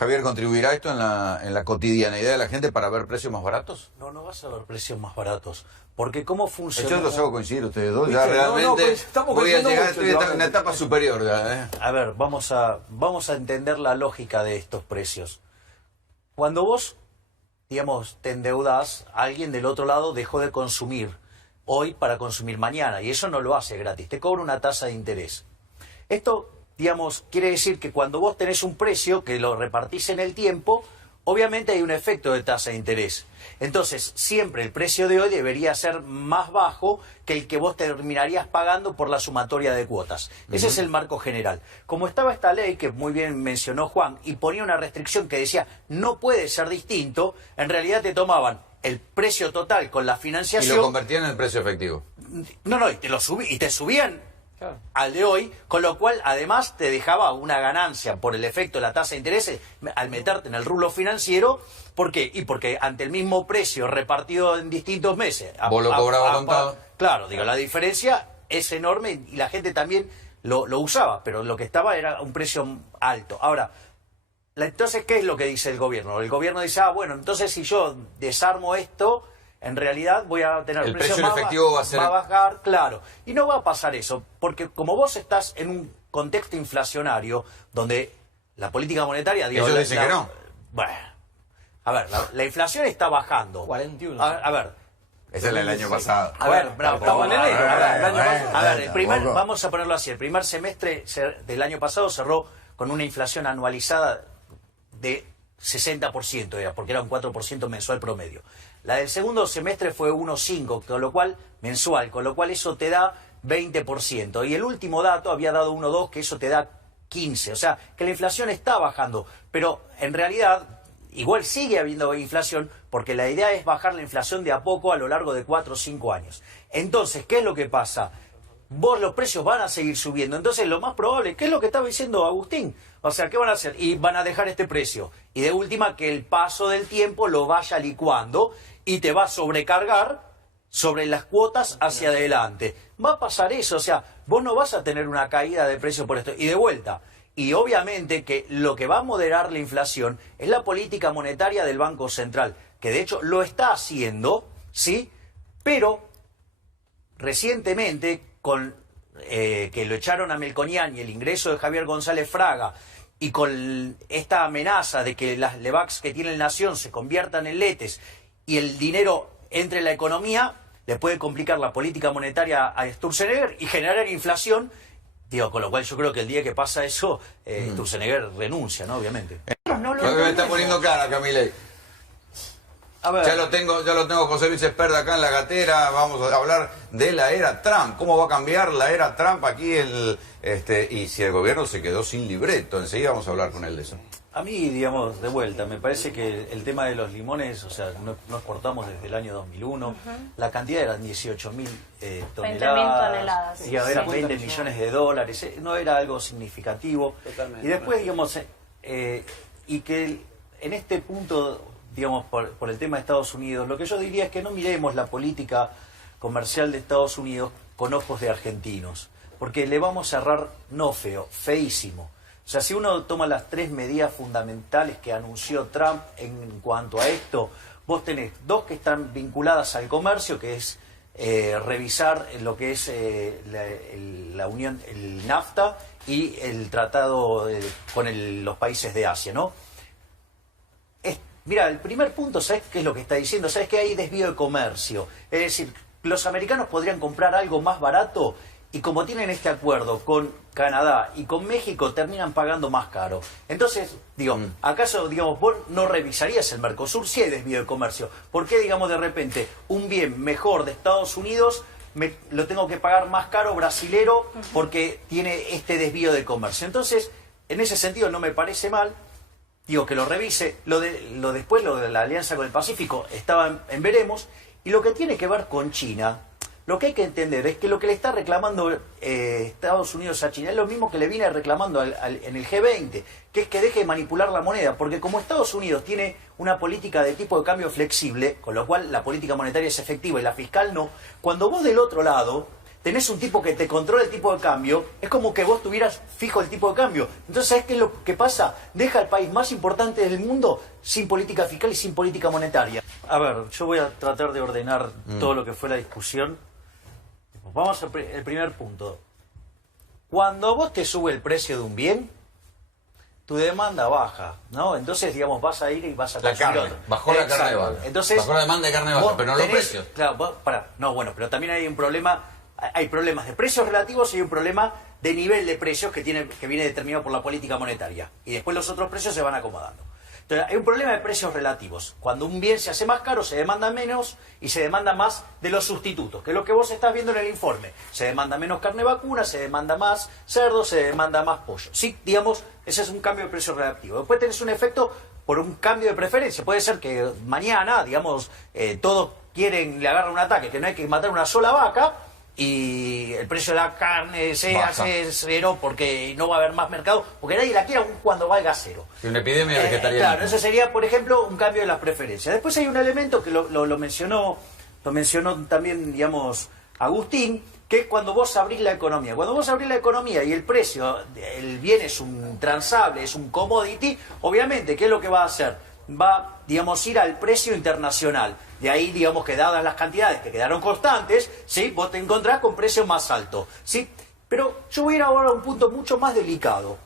Javier, ¿contribuirá esto en la cotidianeidad de la gente para ver precios más baratos? No, no vas a ver precios más baratos. Porque ¿cómo funciona? Yo los hago coincidir ustedes dos. Ya ¿Viste? realmente pues estamos voy a coincidiendo llegar, mucho, estoy en una etapa superior ya, A ver, vamos a entender la lógica de estos precios. Cuando vos, digamos, te endeudás, alguien del otro lado dejó de consumir hoy para consumir mañana. Y eso no lo hace gratis. Te cobra una tasa de interés. Esto, digamos, quiere decir que cuando vos tenés un precio que lo repartís en el tiempo, obviamente hay un efecto de tasa de interés. Entonces, siempre el precio de hoy debería ser más bajo que el que vos terminarías pagando por la sumatoria de cuotas. Ese es el marco general. Como estaba esta ley, que muy bien mencionó Juan, y ponía una restricción que decía no puede ser distinto, en realidad te tomaban el precio total con la financiación... Y lo convertían en el precio efectivo. No, y te subían al de hoy, con lo cual además te dejaba una ganancia por el efecto de la tasa de interés al meterte en el rublo financiero. ¿Por qué? Y porque ante el mismo precio repartido en distintos meses... ¿Vos lo cobrabas contado? Claro, digo, la diferencia es enorme y la gente también lo usaba, pero lo que estaba era un precio alto. Ahora, entonces, ¿qué es lo que dice el gobierno? El gobierno dice, bueno, entonces si yo desarmo esto... En realidad voy a tener el precio efectivo va a bajar, claro. Y no va a pasar eso, porque como vos estás en un contexto inflacionario donde la política monetaria... Ellos dicen que no. Bueno, a ver, la inflación está bajando. 41. A ver. Ese es el año pasado. A ver, bravo. Estamos en enero. Vamos a ponerlo así. El primer semestre del año pasado cerró con una inflación anualizada de 60%, porque era un 4% mensual promedio. La del segundo semestre fue 1,5, con lo cual mensual, con lo cual eso te da 20%. Y el último dato había dado 1,2, que eso te da 15. O sea, que la inflación está bajando, pero en realidad igual sigue habiendo inflación, porque la idea es bajar la inflación de a poco a lo largo de 4 o 5 años. Entonces, ¿qué es lo que pasa? Los precios van a seguir subiendo. Entonces, lo más probable, ¿qué es lo que estaba diciendo Agustín? O sea, ¿qué van a hacer? Y van a dejar este precio. Y de última, que el paso del tiempo lo vaya licuando y te va a sobrecargar sobre las cuotas hacia adelante. Va a pasar eso. O sea, vos no vas a tener una caída de precio por esto. Y de vuelta. Y obviamente que lo que va a moderar la inflación es la política monetaria del Banco Central, que de hecho lo está haciendo, ¿sí? Pero recientemente, con que lo echaron a Melconian y el ingreso de Javier González Fraga, y con esta amenaza de que las LEVACs que tiene el Nación se conviertan en letes y el dinero entre en la economía, le puede complicar la política monetaria a Sturzenegger y generar inflación. Digo, con lo cual yo creo que el día que pasa eso, Sturzenegger renuncia, ¿no? Obviamente. Me está poniendo cara, Camille. A ver. Ya lo tengo José Luis Esperda acá en la gatera. Vamos a hablar de la era Trump. ¿Cómo va a cambiar la era Trump aquí? Y si el gobierno se quedó sin libreto. Enseguida vamos a hablar con él de eso. A mí, digamos, de vuelta, me parece que el tema de los limones, o sea, no exportamos desde el año 2001. La cantidad eran 18.000 toneladas. 20.000 toneladas. Y eran 20 millones de dólares. No era algo significativo. Totalmente. Y después, digamos, y que en este punto, digamos, por el tema de Estados Unidos, lo que yo diría es que no miremos la política comercial de Estados Unidos con ojos de argentinos, porque le vamos a errar no feo, feísimo. O sea, si uno toma las 3 medidas fundamentales que anunció Trump en cuanto a esto, vos tenés 2 que están vinculadas al comercio, que es revisar lo que es la unión, el NAFTA y el tratado con los países de Asia, ¿no? Mira, el primer punto, ¿sabes qué es lo que está diciendo? ¿Sabes que hay desvío de comercio? Es decir, los americanos podrían comprar algo más barato y como tienen este acuerdo con Canadá y con México, terminan pagando más caro. Entonces, digo, ¿acaso, digamos, vos no revisarías el Mercosur si hay desvío de comercio? ¿Por qué, digamos, de repente un bien mejor de Estados Unidos lo tengo que pagar más caro brasilero porque tiene este desvío de comercio? Entonces, en ese sentido no me parece mal. Digo, que lo revise. Después, lo de la alianza con el Pacífico, estaba en veremos. Y lo que tiene que ver con China, lo que hay que entender es que lo que le está reclamando Estados Unidos a China es lo mismo que le viene reclamando en el G20, que es que deje de manipular la moneda. Porque como Estados Unidos tiene una política de tipo de cambio flexible, con lo cual la política monetaria es efectiva y la fiscal no, cuando vos del otro lado tenés un tipo que te controla el tipo de cambio, es como que vos tuvieras fijo el tipo de cambio. Entonces, ¿sabés qué es lo que pasa? Deja al país más importante del mundo sin política fiscal y sin política monetaria. A ver, yo voy a tratar de ordenar todo lo que fue la discusión. Vamos al primer punto. Cuando vos te sube el precio de un bien, tu demanda baja, ¿no? Entonces, digamos, vas a ir y vas a La consumir carne, otro. bajó la carne de Exacto. vaca. Entonces, bajó la demanda de carne de vaca, vos pero no los tenés- precios. Claro, no, bueno, pero también hay un problema, hay problemas de precios relativos y hay un problema de nivel de precios que viene determinado por la política monetaria. Y después los otros precios se van acomodando. Entonces, hay un problema de precios relativos. Cuando un bien se hace más caro, se demanda menos y se demanda más de los sustitutos, que es lo que vos estás viendo en el informe. Se demanda menos carne vacuna, se demanda más cerdo, se demanda más pollo. Sí, digamos, ese es un cambio de precio relativo. Después tenés un efecto por un cambio de preferencia. Puede ser que mañana, digamos, todos le agarran un ataque, que no hay que matar una sola vaca, y el precio de la carne se hace cero porque no va a haber más mercado, porque nadie la quiere aun cuando valga cero. Y una epidemia de vegetarianismo. Claro, ese sería, por ejemplo, un cambio de las preferencias. Después hay un elemento que lo mencionó también, digamos, Agustín, que es cuando vos abrís la economía. Cuando vos abrís la economía y el precio, el bien es un transable, es un commodity, obviamente, ¿qué es lo que va a hacer? Va, digamos, ir al precio internacional. De ahí, digamos, que dadas las cantidades que quedaron constantes, ¿sí? Vos te encontrás con precios más altos, ¿sí? Pero yo voy a ir ahora a un punto mucho más delicado.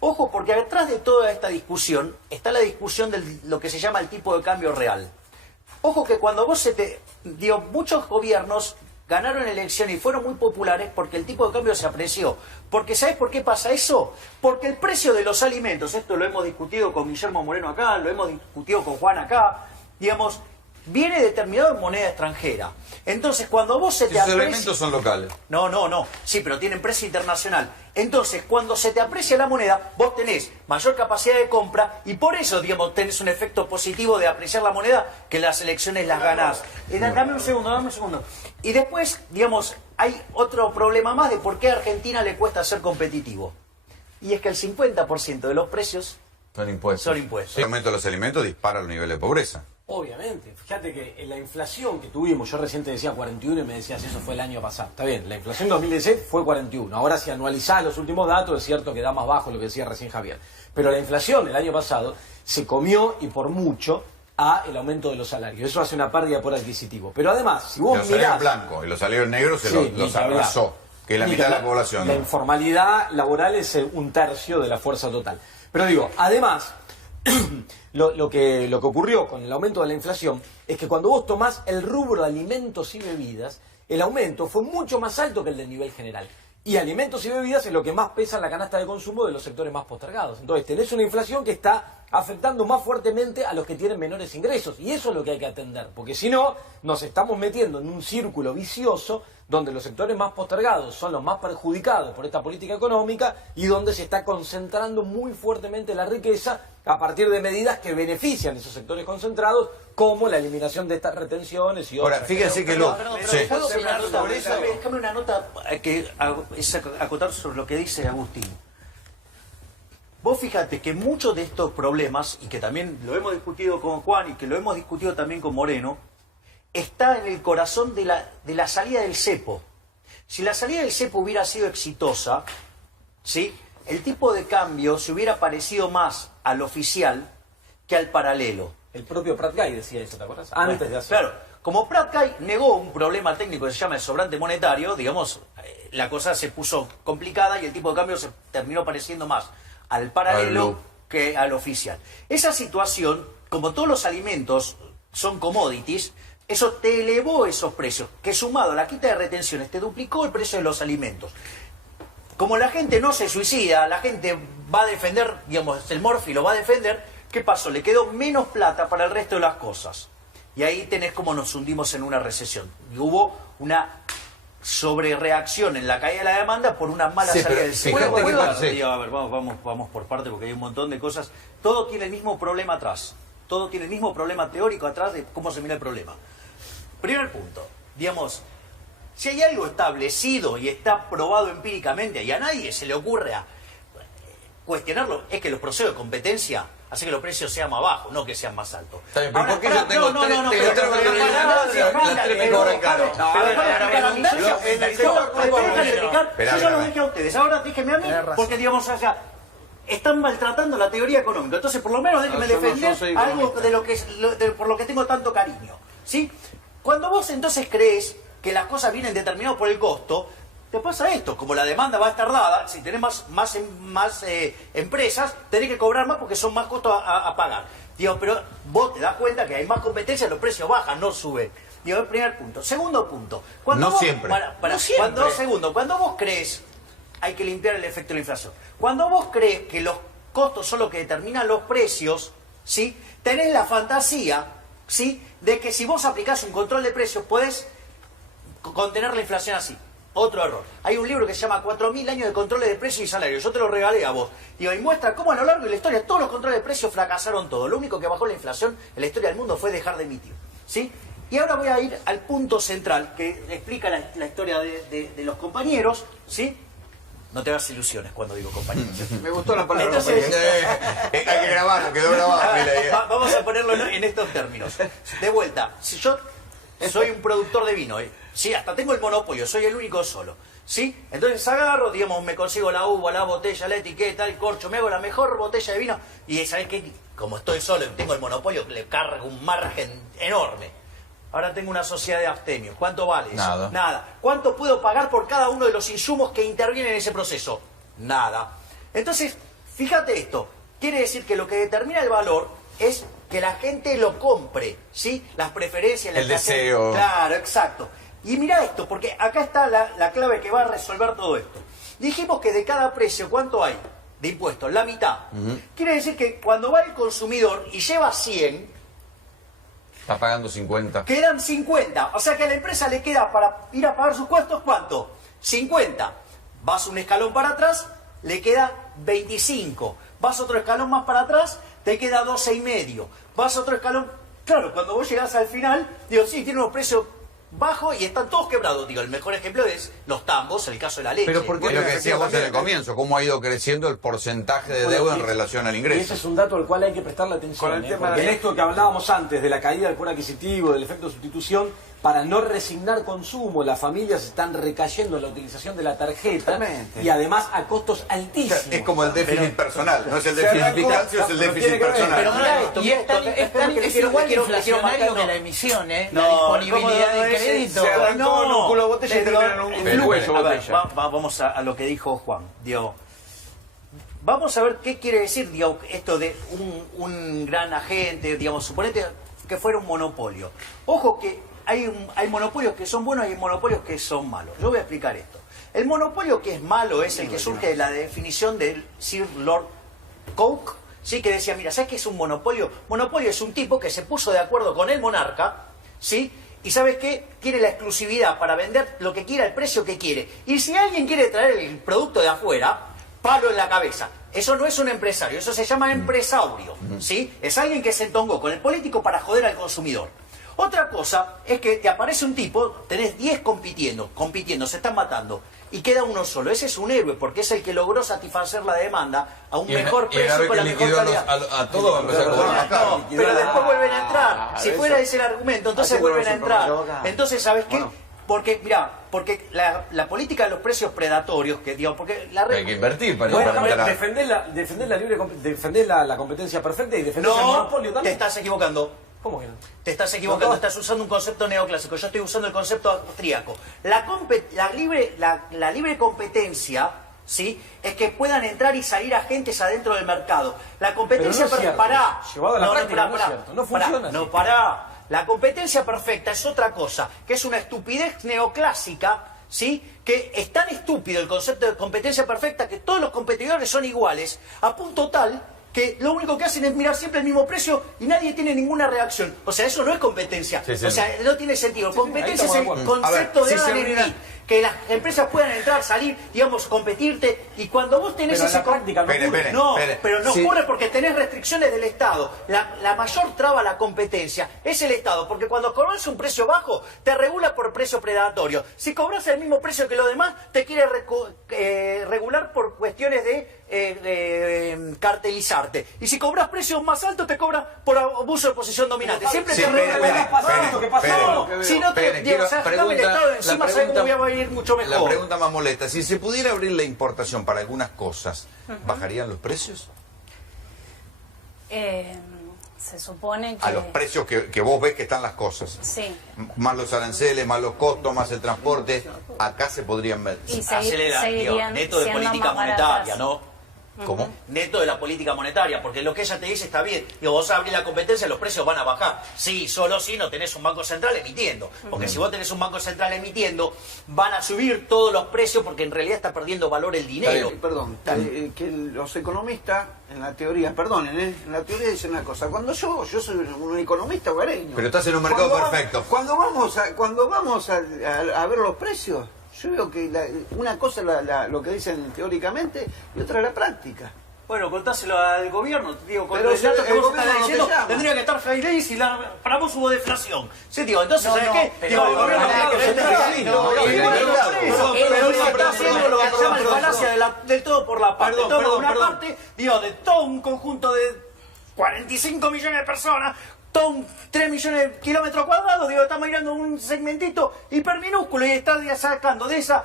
Ojo, porque detrás de toda esta discusión está la discusión de lo que se llama el tipo de cambio real. Ojo que cuando vos muchos gobiernos ganaron elecciones y fueron muy populares porque el tipo de cambio se apreció. Porque ¿sabés por qué pasa eso? Porque el precio de los alimentos, esto lo hemos discutido con Guillermo Moreno acá, lo hemos discutido con Juan acá, digamos, viene determinado en moneda extranjera. Entonces, cuando vos se te Esos aprecia... elementos son locales. No. Sí, pero tienen precio internacional. Entonces, cuando se te aprecia la moneda, vos tenés mayor capacidad de compra y por eso, digamos, tenés un efecto positivo de apreciar la moneda que las elecciones las ganás. Dame un segundo. Y después, digamos, hay otro problema más de por qué a Argentina le cuesta ser competitivo. Y es que el 50% de los precios Son impuestos. son impuestos. El aumento de los alimentos dispara el nivel de pobreza. Obviamente, fíjate que en la inflación que tuvimos, yo recién te decía 41 y me decías eso fue el año pasado. Está bien, la inflación 2016 fue 41. Ahora si anualizás los últimos datos es cierto que da más bajo lo que decía recién Javier. Pero la inflación del año pasado se comió y por mucho a el aumento de los salarios. Eso hace una pérdida por adquisitivo. Pero además, si vos Los mirás... salarios blancos y los salarios negros Sí, los ni que hablar. arrasó, que es la Ni mitad que de la hablar. población. La informalidad laboral es un tercio de la fuerza total. Pero digo, además... Lo que ocurrió con el aumento de la inflación es que cuando vos tomás el rubro de alimentos y bebidas, el aumento fue mucho más alto que el del nivel general. Y alimentos y bebidas es lo que más pesa en la canasta de consumo de los sectores más postergados. Entonces tenés una inflación que está afectando más fuertemente a los que tienen menores ingresos. Y eso es lo que hay que atender. Porque si no, nos estamos metiendo en un círculo vicioso donde los sectores más postergados son los más perjudicados por esta política económica y donde se está concentrando muy fuertemente la riqueza a partir de medidas que benefician a esos sectores concentrados, como la eliminación de estas retenciones y otras. Ahora, fíjense que ¿Puedo hacer una nota sobre eso? Déjame una nota que es acotar sobre lo que dice Agustín. Vos fíjate que muchos de estos problemas, y que también lo hemos discutido con Juan y que lo hemos discutido también con Moreno, está en el corazón de la salida del cepo. Si la salida del cepo hubiera sido exitosa, ¿sí?, el tipo de cambio se hubiera parecido más al oficial que al paralelo. El propio Prat Guy decía eso, ¿te acuerdas? Antes de hacer. Claro, como Prat Guy negó un problema técnico que se llama el sobrante monetario, digamos, la cosa se puso complicada y el tipo de cambio se terminó pareciendo más al paralelo que al oficial. Esa situación, como todos los alimentos son commodities, eso te elevó esos precios, que sumado a la quita de retenciones te duplicó el precio de los alimentos. Como la gente no se suicida, la gente va a defender, digamos, el Morphy lo va a defender, ¿qué pasó? Le quedó menos plata para el resto de las cosas. Y ahí tenés como nos hundimos en una recesión. Y hubo una sobrereacción en la caída de la demanda por una mala salida del fíjate sector. que pasa, sí. A ver, vamos por parte porque hay un montón de cosas. Todo tiene el mismo problema atrás. Todo tiene el mismo problema teórico atrás de cómo se mira el problema. Primer punto, digamos, si hay algo establecido y está probado empíricamente y a nadie se le ocurre a cuestionarlo, es que los procesos de competencia hace que los precios sean más bajos, no que sean más altos. Está bien, pero Ahora, ¿por qué yo tengo no, tres no, tengo pero- tres pero- materiales pero- de pero- las tres me cobran caro? Yo ya lo dije a ustedes, ahora déjenme a mí, porque digamos, o sea, están maltratando la teoría económica. Entonces, por lo menos déjenme defender algo de lo que por lo que tengo tanto cariño. ¿Sí? Cuando vos entonces crees que las cosas vienen determinadas por el costo, te pasa esto, como la demanda va a estar dada, si tenés más empresas, tenés que cobrar más porque son más costos a pagar. Digo, pero vos te das cuenta que hay más competencia, los precios bajan, no suben. Digo, el primer punto. Segundo punto. No siempre. Cuando vos crees, hay que limpiar el efecto de la inflación. Cuando vos crees que los costos son los que determinan los precios, ¿sí? Tenés la fantasía, ¿sí?, de que si vos aplicás un control de precios podés contener la inflación así. Otro error. Hay un libro que se llama 4000 años de controles de precios y salarios. Yo te lo regalé a vos. Digo, y muestra cómo a lo largo de la historia todos los controles de precios fracasaron todos. Lo único que bajó la inflación en la historia del mundo fue dejar de emitir. ¿Sí? Y ahora voy a ir al punto central que explica la historia de los compañeros. ¿Sí? No te hagas ilusiones cuando digo compañeros. Me gustó la palabra. Entonces, hay que grabarlo, quedó grabado. Vamos a ponerlo en estos términos. De vuelta, si yo soy un productor de vino, sí, hasta tengo el monopolio, soy el único solo, ¿sí? Entonces agarro, digamos, me consigo la uva, la botella, la etiqueta, el corcho, me hago la mejor botella de vino y ¿sabes qué? Como estoy solo y tengo el monopolio, le cargo un margen enorme. Ahora tengo una sociedad de abstemios. ¿Cuánto vale eso? Nada. Nada. ¿Cuánto puedo pagar por cada uno de los insumos que intervienen en ese proceso? Nada. Entonces, fíjate esto. Quiere decir que lo que determina el valor es que la gente lo compre, ¿sí? Las preferencias, el deseo. Claro, exacto. Y mira esto, porque acá está la clave que va a resolver todo esto. Dijimos que de cada precio, ¿cuánto hay de impuestos? La mitad. Quiere decir que cuando va el consumidor y lleva 100... Está pagando 50. Quedan 50. O sea que a la empresa le queda para ir a pagar sus costos, ¿cuánto? 50. Vas un escalón para atrás, le queda 25. Vas otro escalón más para atrás, te queda 12,5. Vas otro escalón... Claro, cuando vos llegás al final, digo, sí, tiene unos precios bajos y están todos quebrados. Digo, el mejor ejemplo es los tambos, el caso de la leche. Pero ¿por qué es lo que decías vos en el comienzo? ¿Cómo ha ido creciendo el porcentaje de deuda en relación al Y ingreso? ese es un dato al cual hay que prestarle atención. Con el tema Porque de- en esto que hablábamos antes, de la caída del poder adquisitivo, del efecto de sustitución, para no resignar consumo, las familias están recayendo en la utilización de la tarjeta. Totalmente. Y además a costos altísimos. Es como el déficit personal, no es el déficit fiscal, es el déficit personal. Pero mirá esto, Y es igual inflacionario que la emisión, la disponibilidad de crédito. Se arrancó en un culo de botella y terminaron en un Pero cuello A ver, botella. vamos a lo que dijo Juan. Digo, vamos a ver qué quiere decir, digo, esto de un gran agente, digamos, suponete que fuera un monopolio. Ojo que hay monopolios que son buenos y hay monopolios que son malos. Yo voy a explicar esto. El monopolio que es malo es el que surge de la definición del Sir Lord Coke, ¿sí? Que decía, mira, ¿sabes qué es un monopolio? Monopolio es un tipo que se puso de acuerdo con el monarca, ¿sí? Y ¿sabes qué? Tiene la exclusividad para vender lo que quiera, el precio que quiere. Y si alguien quiere traer el producto de afuera, palo en la cabeza. Eso no es un empresario, eso se llama empresaurio, ¿sí? Es alguien que se entongó con el político para joder al consumidor. Otra cosa es que te aparece un tipo, tenés 10 compitiendo, se están matando, y queda uno solo. Ese es un héroe, porque es el que logró satisfacer la demanda a un mejor precio con la mejor calidad. A todos va a empezar a cobrar más caro. No, pero después vuelven a entrar. Si fuera ese el argumento, entonces vuelven a entrar. Entonces, ¿sabes qué? Porque, mira, porque la política de los precios predatorios, que digo, porque la Hay que invertir para Bueno, entrar. defender la competencia perfecta y defender el no, monopolio te también. estando equivocando. ¿Cómo que no? Te estás equivocando, estás usando un concepto neoclásico. Yo estoy usando el concepto austríaco. La libre competencia, ¿sí? Es que puedan entrar y salir agentes adentro del mercado. La competencia Pero no es cierto. pará. Llevado a la práctica no es pará. cierto. No funciona así. No, pará. La competencia perfecta es otra cosa, que es una estupidez neoclásica, ¿sí? Que es tan estúpido el concepto de competencia perfecta que todos los competidores son iguales, a punto tal que lo único que hacen es mirar siempre el mismo precio y nadie tiene ninguna reacción. O sea, eso no es competencia. Sí, sí. O sea, no tiene sentido. Competencia ahí es el estamos de acuerdo. concepto A ver, de si se Adam abriera- Smith, que las empresas puedan entrar, salir, digamos, competirte, y cuando vos tenés Pero en ese... la práctica no ocurre. No, espere. pero no Sí. ocurre porque tenés restricciones del Estado. La mayor traba a la competencia es el Estado, porque cuando cobras un precio bajo, te regula por precio predatorio. Si cobras el mismo precio que los demás, te quiere regular por cuestiones de cartelizarte. Y si cobras precios más altos, te cobra por abuso de posición dominante. Siempre Sí, te espere, regula. espere, lo que pasó. No, si no te... Espere, digo, o sea, quiero- dame el pregunta- Estado encima, la ¿sabes cómo pregunta- voy a ir mucho La mejor? pregunta más molesta, si se pudiera abrir la importación para algunas cosas, ¿bajarían los precios? Se supone que... A los precios que vos ves que están las cosas. Sí. Más los aranceles, más los costos, más el transporte, acá se podrían ver. Y Acelera, digo, seguirían neto de siendo política más monetaria, baratas. ¿no? ¿Cómo? Neto de la política monetaria, porque lo que ella te dice está bien. Digo, vos abrís la competencia, los precios van a bajar. Sí, solo si no tenés un banco central emitiendo. Porque si vos tenés un banco central emitiendo, van a subir todos los precios porque en realidad está perdiendo valor el dinero. Perdón, que los economistas, en la teoría, perdonen, en la teoría dicen una cosa. Cuando yo soy un economista hogareño. Pero estás en un mercado Cuando perfecto. Cuando vamos a ver los precios, yo veo que una cosa es lo que dicen teóricamente y otra es la práctica. Bueno, contáselo al gobierno, digo, con Pero el dato el que vos gobierno estás no te diciendo, llama. tendría que estar Feireis y para vos hubo deflación. Sí, digo, entonces, No, ¿sabes no, qué? pero Digo, el no, gobierno no, tiene que no, vender no, así. no, No, no, y bueno, no, por eso, no, pero no, se está haciendo lo que se llama el perdón, falacia del todo por la parte. Perdón, Toma perdón, una perdón. parte, digo, de todo un conjunto de 45 millones de personas, 3 millones de kilómetros cuadrados, digo, estamos mirando un segmentito hiperminúsculo y está sacando de esa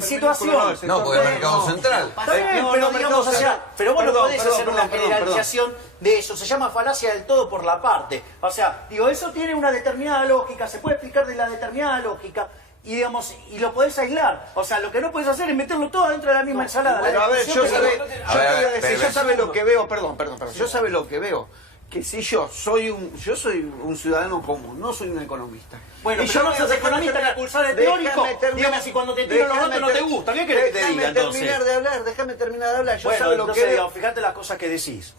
situación. No, porque el mercado central. Está bien, No, pero no, digamos, no, o sea, pero vos no perdón, podés perdón, hacer una perdón, generalización de eso. Se llama falacia del todo por la parte. O sea, digo, eso tiene una determinada lógica, se puede explicar de la determinada lógica. Y digamos, y lo podés aislar. O sea, lo que no podés hacer es meterlo todo dentro de la misma ensalada. Bueno, La a ver, discusión yo que- sabe, A ver, yo te voy a decir, espera, yo sabe lo que veo, perdón, yo sabe lo que veo, que si yo soy un ciudadano común, no soy un economista. Bueno, Y pero no veo- sos déjame economista terminar, que acusar de déjame teórico. terminar, Digamos, y cuando te tiro los datos no te gusta. ¿Qué querés que te diga Déjame entonces? terminar de hablar, déjame terminar de hablar. Yo Bueno, sabe lo entonces, que veo. digamos, fíjate las cosas que decís.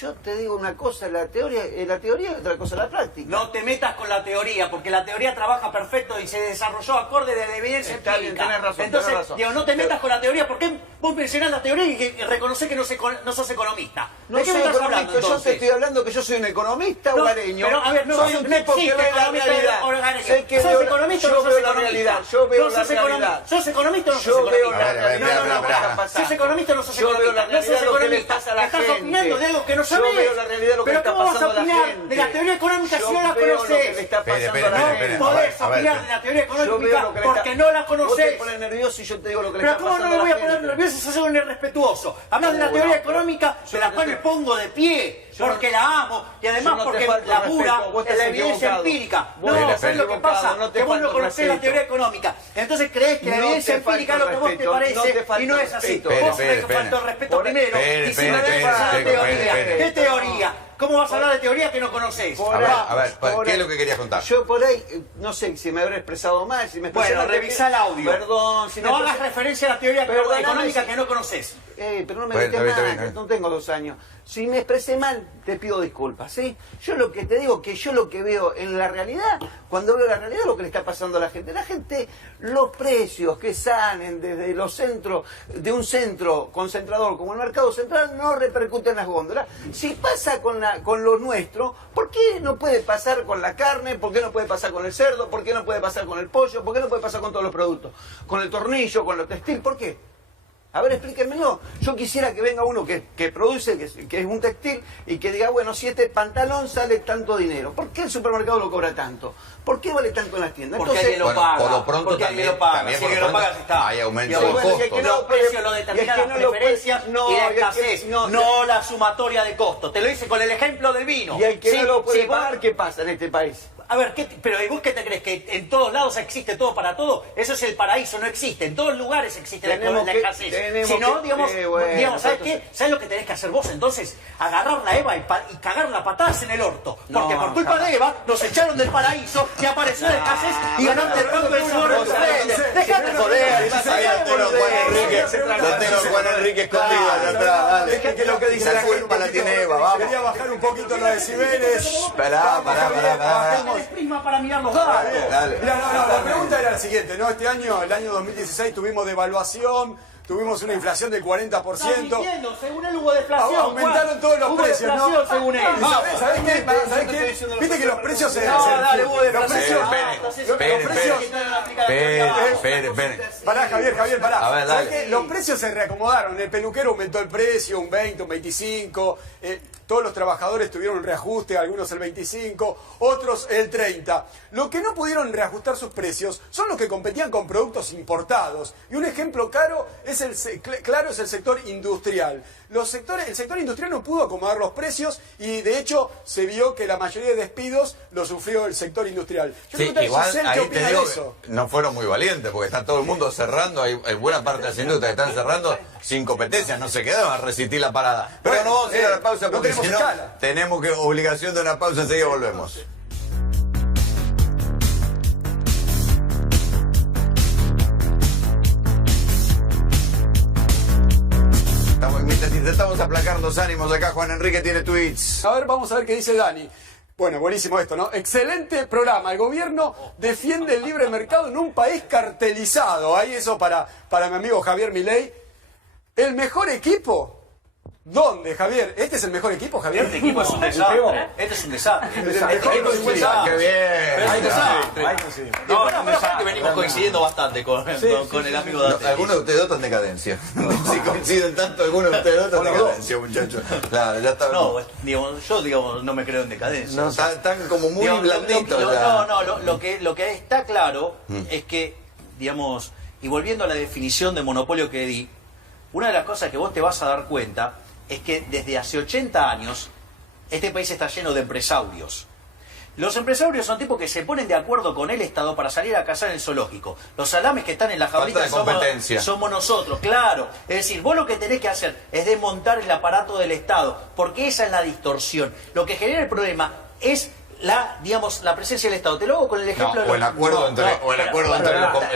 Yo te digo una cosa, la teoría y otra cosa la práctica. No te metas con la teoría, porque la teoría trabaja perfecto y se desarrolló acorde de la evidencia Está bien, empírica. tenés razón, Entonces, tenés razón. digo, no te metas con la teoría, porque vos mencionás la teoría y que reconocés que no sos economista. No ¿De qué soy me estás economista, hablando, yo te entonces? estoy hablando que yo soy un economista No, hogareño. pero, a ver, no, soy un no tipo que existe ve la economista realidad. hogareño. Sé que ¿Sos veo- economista o yo no sos veo la economista? realidad, yo veo ¿No la sos economista? realidad. ¿Sos economista o no sos Yo veo economista? la A ver, realidad. espera, lo que espera, está espera. pasando. ¿Sos economista o no sos Yo veo la economista? No sos realidad de lo que le economista. pasa a la Estás gente. opinando de algo que no Yo sabés. veo la realidad de lo que Pero está ¿cómo vas a pasando a la opinar gente? de la teoría económica si Yo no la veo lo que le conocés? está pasando Espere, a la espere, gente. espere. No podés A ver, opinar de la teoría Yo veo económica lo que le porque está- no la Vos te conocés. pones nervioso y yo te digo lo que le Pero está ¿cómo pasando no me voy a la poner gente. nervioso si sos un irrespetuoso? Hablas de la No, teoría no, económica, yo de la no cual te- me pongo de pie, yo no- porque la amo, y yo además no te porque falto labura respeto, vos en la estás evidencia equivocado. empírica. Vos No, estás ¿sabes lo que equivocado, pasa? no te Que vos no falto conocés la respeto. teoría económica. Entonces creés que la No evidencia te empírica es lo que falto vos te respeto, no parece te falto y no es así. respeto. Vos Espere, te faltó espere. respeto primero Espere, y si no espere, le pasa espere, teoría. espere. ¿Qué teoría? ¿Cómo vas a hablar de teoría que no conocés? A ver, ¿qué es lo que querías contar? Yo por ahí, no sé si me habré expresado mal, si me expresé Bueno, mal, revisá el audio. Perdón, si me No hagas expresé- referencia a la teoría Perdóname económica si- que no conoces. pero no me Bueno, metas está nada, bien. no tengo 2 años. Si me expresé mal, te pido disculpas, ¿sí? Yo lo que te digo, que yo lo que veo en la realidad, cuando veo la realidad, lo que le está pasando a la gente. La gente, los precios que salen desde los centros, de un centro concentrador como el mercado central, no repercuten en las góndolas. Si pasa con lo nuestro, ¿por qué no puede pasar con la carne? ¿Por qué no puede pasar con el cerdo? ¿Por qué no puede pasar con el pollo? ¿Por qué no puede pasar con todos los productos? Con el tornillo, con lo textil, ¿por qué? A ver, explíquenmelo. Yo quisiera que venga uno que produce, que es un textil, y que diga, bueno, si este pantalón sale tanto dinero, ¿por qué el supermercado lo cobra tanto? ¿Por qué vale tanto en las tiendas? Porque alguien lo Bueno, paga. por lo pronto porque también- alguien lo paga. también Si por lo alguien lo pronto paga, está. hay aumento Digamos, de bueno, costos. y es que los precios lo y es determinan que las no lo puede- preferencias no, y la y es que escasez, no, no la sumatoria de costos. Te lo hice con el ejemplo del vino. Y el que Sí, no lo puede sí, pagar, ¿qué pasa en este país? A ver, pero ¿y vos qué te crees? ¿Que en todos lados existe todo para todo? Eso es el paraíso, no existe. En todos lugares existe la Tenemos la que- escasez. tenemos Si no, que- digamos, bueno, ¿sabes entonces- qué? ¿Sabes lo que tenés que hacer vos entonces? Agarrar la Eva y cagarla a patadas en el orto. Porque No, por culpa jamás. de Eva nos echaron del paraíso y apareció la escasez y ganaste el banco del sudor de tu frente. Dejate de joder. Ahí lo tengo Juan Enrique escondido allá atrás, dale. Deja que lo que dice La la culpa gente, la tiene Eva, vamos. Quería bajar un poquito los decibeles. Pará. tenés prisma para mirar los datos. Dale. Mira, la pregunta era la siguiente, ¿no? Este año, el año 2016, tuvimos devaluación, tuvimos una inflación del 40%. Estás mintiendo, según él hubo deflación. Aumentaron Juan. todos los Hubo precios, ¿no? deflación, según él. ¿Y ¿Sabés qué? ¿Sabés qué? Viste que los precios se... No, dale, hubo los deflación. precios... Espere. Pará, Javier, pará. A ver, ¿Sabés dale. qué? Los precios se reacomodaron. El peluquero aumentó el precio un 20, un 25. Todos los trabajadores tuvieron un reajuste, algunos el 25, otros el 30. Lo que no pudieron reajustar sus precios son los que competían con productos importados. Y un ejemplo claro es el sector industrial. El sector industrial no pudo acomodar los precios y de hecho se vio que la mayoría de despidos lo sufrió el sector industrial. Yo Sí, quiero igual preguntar a Giselle qué ahí te opina digo de eso. que no fueron muy valientes porque está todo el mundo cerrando, hay buena parte de las industrias que están cerrando sin competencia, no se quedaron a resistir la parada. Pero Bueno, no vamos a ir a la pausa no porque tenemos si no escala. tenemos que obligación de una pausa, enseguida volvemos. Mientras intentamos aplacar los ánimos acá, Juan Enrique tiene tweets. A ver, vamos a ver qué dice Dani. Bueno, buenísimo esto, ¿no? Excelente programa. El gobierno defiende el libre mercado en un país cartelizado. Ahí eso para mi amigo Javier Milei. ¿El mejor equipo? ¿Dónde, Javier? ¿Este es el mejor equipo, Javier? Este equipo es un desastre. Este es un desastre. Este equipo es un desastre. ¡Qué bien! Ahí está. No, pero que venimos coincidiendo bastante con el amigo Dante. Algunos de ustedes dos están en decadencia. Si coinciden tanto, algunos de ustedes dos están en decadencia, muchachos. Claro, ya está. No, yo no me creo en decadencia. No, están como muy Digamos, blanditos ya. lo que está claro es que, digamos, y volviendo a la definición de monopolio que di, una de las cosas que vos te vas a dar cuenta es que desde hace 80 años este país está lleno de empresarios. Los empresarios son tipos que se ponen de acuerdo con el Estado para salir a cazar en el zoológico. Los salames que están en la Falta jaulita de competencia. somos nosotros, claro. Es decir, vos lo que tenés que hacer es desmontar el aparato del Estado, porque esa es la distorsión. Lo que genera el problema es la presencia del Estado. Te lo hago con el ejemplo No, o el acuerdo entre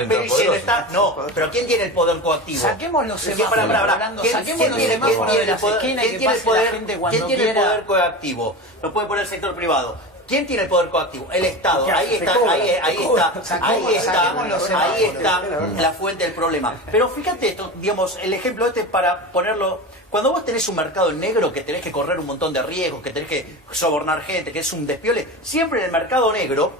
pero si el Estado, no, pero ¿quién tiene el poder coactivo? Saquemos los ¿Quién- semáforos, pará. Rolando, ¿Quién saquemos los tiene semáforos de el las poder? esquinas ¿Quién que tiene el pase la poder? gente ¿Quién cuando tiene el quiera? poder coactivo? Lo puede poner el sector privado. ¿Quién tiene el poder coactivo? El Estado. ¿Qué Ahí hace? está, Te cobra, ahí te cobra. Saquemos los ahí semáforos. está la fuente del problema. Pero fíjate esto, digamos, el ejemplo este para ponerlo. Cuando vos tenés un mercado negro que tenés que correr un montón de riesgos, que tenés que sobornar gente, que es un despiole, siempre en el mercado negro,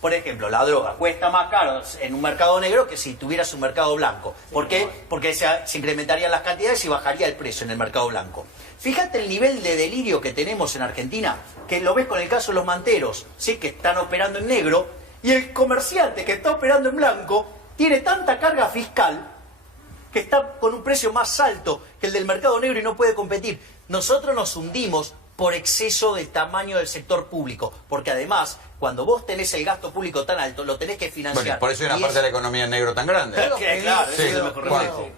por ejemplo, la droga cuesta más caro en un mercado negro que si tuvieras un mercado blanco. ¿Por qué? Porque se incrementarían las cantidades y bajaría el precio en el mercado blanco. Fíjate el nivel de delirio que tenemos en Argentina, que lo ves con el caso de los manteros, ¿sí? Que están operando en negro, y el comerciante que está operando en blanco tiene tanta carga fiscal que está con un precio más alto que el del mercado negro y no puede competir. Nosotros nos hundimos por exceso del tamaño del sector público, porque además, cuando vos tenés el gasto público tan alto, lo tenés que financiar. Bueno, por eso hay una Y parte de la economía en negro tan grande. Claro, Sí, ese es el mejor Juan. reflejo.